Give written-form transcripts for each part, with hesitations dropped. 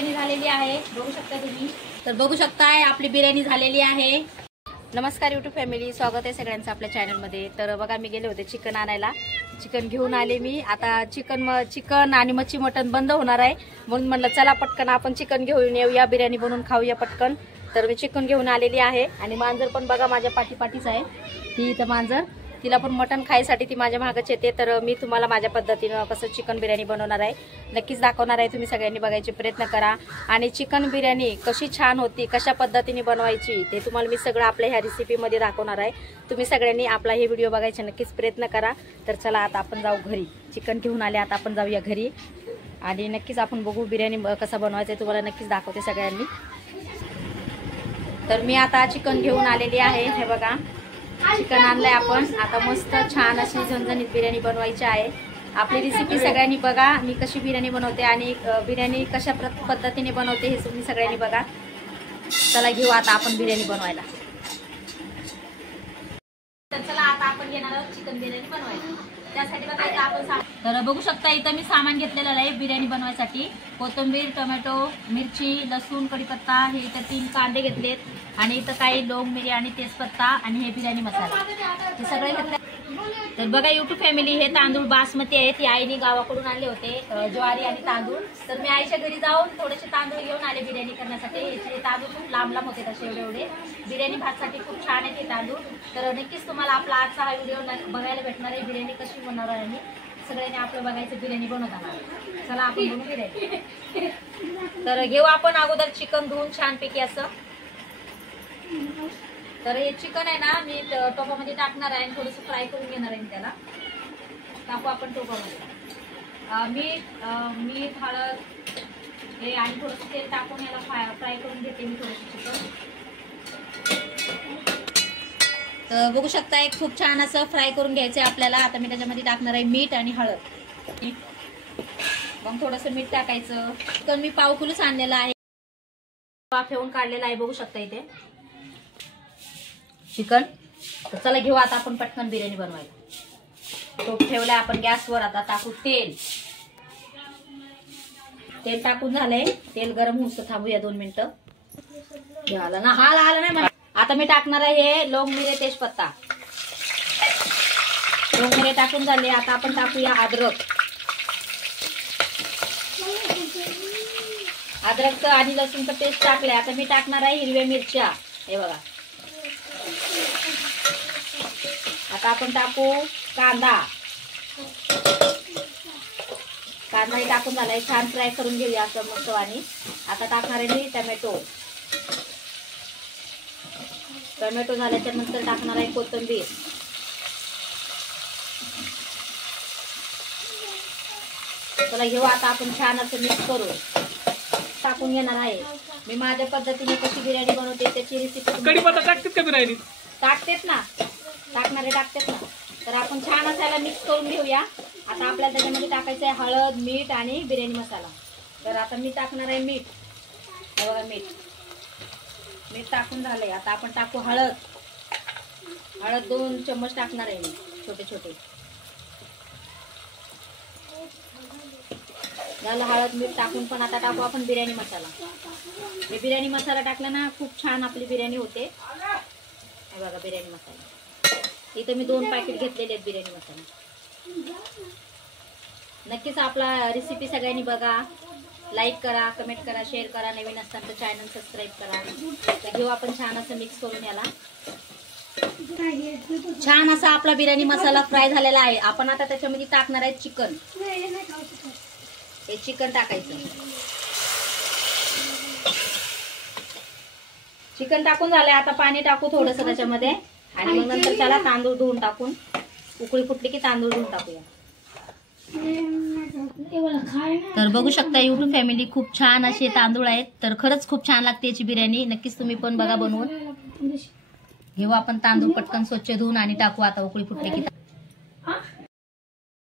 बिर्याणी झालेली आहे, बघू शकता तुम्ही। तर बघू शकताय आपली बिर्याणी झालेली आहे। नमस्कार यूट्यूब फॅमिली, स्वागत आहे सगळ्यांचं आपल्या चॅनलमध्ये। तर बघा मी गेले होते चिकन आणायला, चिकन घेऊन आले मी। आता चिकन आणि मच्छी मटन बंद होणार आहे, म्हणून म्हणलं चला पटकन आपण चिकन घेऊन येऊया, बिर्याणी बनवून खाऊया पटकन। तर मी चिकन घेऊन आलेली आहे आणि मांजर पण बघा माझ्या पाठीपाठीच आहे, ती इथं मांजर, तिला पण मटण खायसाठी ती माझ्या मागच येते। तर मी तुम्हाला माझ्या पद्धतीने कसं चिकन बिर्याणी बनवणार आहे नक्कीच दाखवणार आहे, तुम्ही सगळ्यांनी बघायचे प्रयत्न करा। आणि चिकन बिर्याणी कशी छान होती, कशा पद्धतीने बनवायची ते तुम्हाला मी सगळं आपल्या ह्या रेसिपीमध्ये दाखवणार आहे। तुम्ही सगळ्यांनी आपला हे व्हिडिओ बघायचा नक्कीच प्रयत्न करा। तर चला आता आपण जाऊ घरी, चिकन घेऊन आले, आता आपण जाऊया घरी आणि नक्कीच आपण बघू बिर्याणी कसा बनवायचं तुम्हाला नक्कीच दाखवते सगळ्यांनी। तर मी आता चिकन घेऊन आलेली आहे, हे बघा चिकन आणलंय आपण। आता मस्त छान अशी झणझणीत बिर्याणी बनवायची आहे। आपली रेसिपी सगळ्यांनी बघा, मी कशी बिर्याणी बनवते आणि बिर्याणी कशा पद्धतीने बनवते हे तुम्ही सगळ्यांनी बघा। चला घेऊ आता आपण बिर्याणी बनवायला। तर चला आता आपण घेणार आहोत चिकन बिर्याणी बनवायला। त्यासाठी बघा इथं आपण तर बघू शकता इथं मी सामान घेतलेलं आहे बिर्याणी बनवायसाठी। कोथिंबीर, टोमॅटो, मिरची, लसूण, कढीपत्ता, हे इथं 3 कांदे घेतलेत आणि इथं काही लवंग, मिरी आणि तेजपत्ता आणि हे बिर्याणी मसाला, हे सगळे घेतले। तर बघा यूट्यूब फॅमिली, हे तांदूळ बासमती आहेत, ती आईने गावाकडून आणले होते, ज्वारी आणि तांदूळ। तर मी आईच्या घरी जाऊन थोडेसे तांदूळ घेऊन आले बिर्याणी करण्यासाठी। हे तांदूळ खूप लांब लांब होते तसे एवढे, बिर्याणी भातसाठी खूप छान आहे ते तांदूळ। तर नक्कीच तुम्हाला आपला आजचा हा व्हिडिओ बघायला भेटणार आहे, बिर्याणी कशी बनवणार आहे मी सगळ्यांनी आपलं बघायचं बिर्याणी बनवताना। चला आपण बनवू बिर्याणी। तर घेऊ आपण अगोदर चिकन धुवून छानपैकी असं। तर हे चिकन आहे ना मी टोपामध्ये टाकणार आहे आणि थोडंसं फ्राय करून घेणार आहे। त्याला टाकू आपण टोपामध्ये मीठ, हळद हे आणि थोडंसं तेल टाकून याला फ्राय करून घेते मी थोडंसं चिकन। तर बघू शकता एक खूप छान असं फ्राय करून घ्यायचं आहे आपल्याला। आता मी त्याच्यामध्ये टाकणार आहे मीठ आणि हळद, मग थोडंसं मीठ टाकायचं। चिकन मी पाव किलोच आणलेला आहे, वाफेवून काढलेला आहे, बघू शकता इथे चिकन। तर चला घेऊ आता आपण पटकन बिर्याणी बनवायला। टोप ठेवलाय आपण गॅसवर, आता टाकू तेल। तेल टाकून झालंय, तेल गरम होऊन थांबूया 2 मिनिटं। आला ना, हा आला नाही मला। आता मी टाकणार आहे हे लवंग, मिरे, तेजपत्ता। लवंग, मिरे टाकून झाले, आता आपण टाकूया अद्रक। अद्रकचं आणि लसूणचं पेस्ट टाकलंय। आता मी टाकणार आहे हिरव्या मिरच्या, हे बघा। आता आपण टाकू कांदा, कांदाही टाकून झालाय, छान फ्राय करून घेऊया असं मस्त। आणि आता टाकणार आहे मी टोमॅटो, टोमॅटो झाल्याच्या नंतर टाकणार आहे कोथिंबीर। चला घेऊ आता आपण छान असं मिक्स करू टाकून घेणार आहे। मी माझ्या पद्धतीने कशी बिर्याणी बनवते त्याची रेसिपी। कढीपत्ता टाकतात का बिर्याणी? टाकतेच ना, टाकणारे टाकतेच ना। तर आपण छान असायला मिक्स करून घेऊया। आता आपल्याला त्याच्यामध्ये टाकायचं आहे हळद, मीठ आणि बिर्याणी मसाला। तर आता मी टाकणार आहे मीठ, हे बघा मीठ टाकून झालंय। आता आपण टाकू हळद, 2 चम्मच टाकणार आहे मी, छोटे छोटे। झालं हळद मीठ टाकून, पण आता टाकू आपण बिर्याणी मसाला। हे बिर्याणी मसाला टाकला ना खूप छान आपली बिर्याणी होते। हे बघा बिर्याणी मसाला, इथं मी 2 पॅकेट घेतलेले आहेत बिर्याणी मसाला। नक्कीच आपला रेसिपी सगळ्यांनी बघा, लाईक करा, कमेंट करा, शेअर करा, नवीन असताना तर चॅनल सबस्क्राईब करा। तर घेऊ आपण छान असं मिक्स करून याला। छान असा आपला बिर्याणी मसाला फ्राय झालेला आहे। आपण आता त्याच्यामध्ये टाकणार आहे चिकन, हे चिकन टाकायचं। चिकन टाकून झालंय, आता पाणी टाकू थोडंसं त्याच्यामध्ये आणि मग नंतर त्याला तांदूळ धुवून टाकून, उकळी फुटली की तांदूळ धुवून टाकूया। तर बघू शकता यूट्यूब फॅमिली, खूप छान असे तांदूळ आहेत। तर खरंच खूप छान लागते याची बिर्याणी, नक्कीच तुम्ही पण बघा बनवून। घेऊ आपण तांदूळ पटकन स्वच्छ धुवून आणि टाकू आता उकळी फुटली की।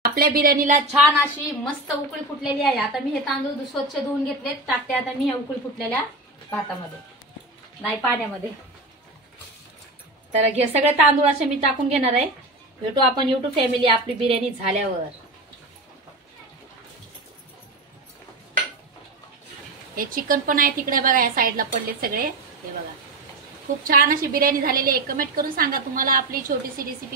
आपल्या बिर्याणीला छान अशी मस्त उकळी फुटलेली आहे। आता मी हे तांदूळ स्वच्छ धुवून घेतलेत, टाकते आता मी हे उकळी फुटलेल्या भातामध्ये, नाही पाण्यामध्ये। तर सगळे तांदूळ असे मी टाकून घेणार आहे। भेटू आपण यूट्यूब फॅमिली आपली बिर्याणी झाल्यावर। हे चिकन पण आहे तिकडे बघा, या साईडला पडले सगळे. हे बघा खूप छान अशी बिर्याणी झालेली आहे. कमेंट करून सांगा तुम्हाला आपली छोटीशी रेसिपी